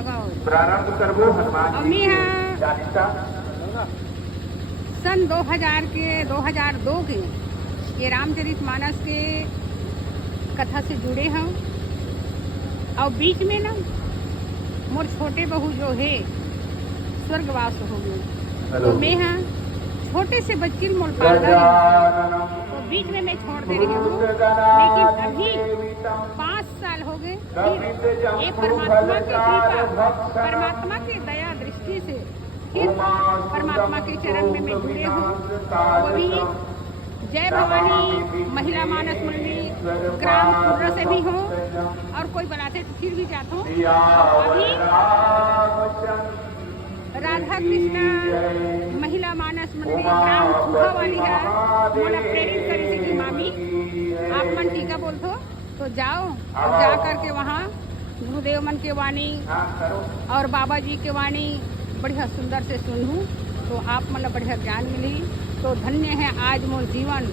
लगाओ। प्रारंभ करबो हनुमान अब जी मैं के यहाँ चालीसा। सन 2002 के ये रामचरितमानस के कथा से जुड़े हैं। और बीच में ना मोर छोटे बहू जो है स्वर्गवास हो गए, तो मैं यहाँ छोटे से बच्ची मोल पाल रही हूँ, तो बीच में मैं छोड़ दे रही हूँ। लेकिन अभी 5 साल हो गए, फिर ये परमात्मा की कृपा, परमात्मा की दया दृष्टि से फिर परमात्मा के चरण में मैं जुड़े हूँ। तो अभी जय भवानी महिला मानस मंडली ग्राम कुर्रा से भी हूँ, और कोई बुलाते तो फिर भी जाता हूँ। अभी राधा कृष्ण महिला मानस मंडली ग्राम कुर्रा वाली है, उन्होंने प्रेरित करी थी कि मामी आप मन टीका बोलते हो तो जाओ, और जा करके वहाँ गुरुदेव मन के वाणी और बाबा जी के वाणी बढ़िया सुंदर से सुनूँ, तो आप मन बढ़िया ज्ञान मिली। तो धन्य है आज मोर जीवन।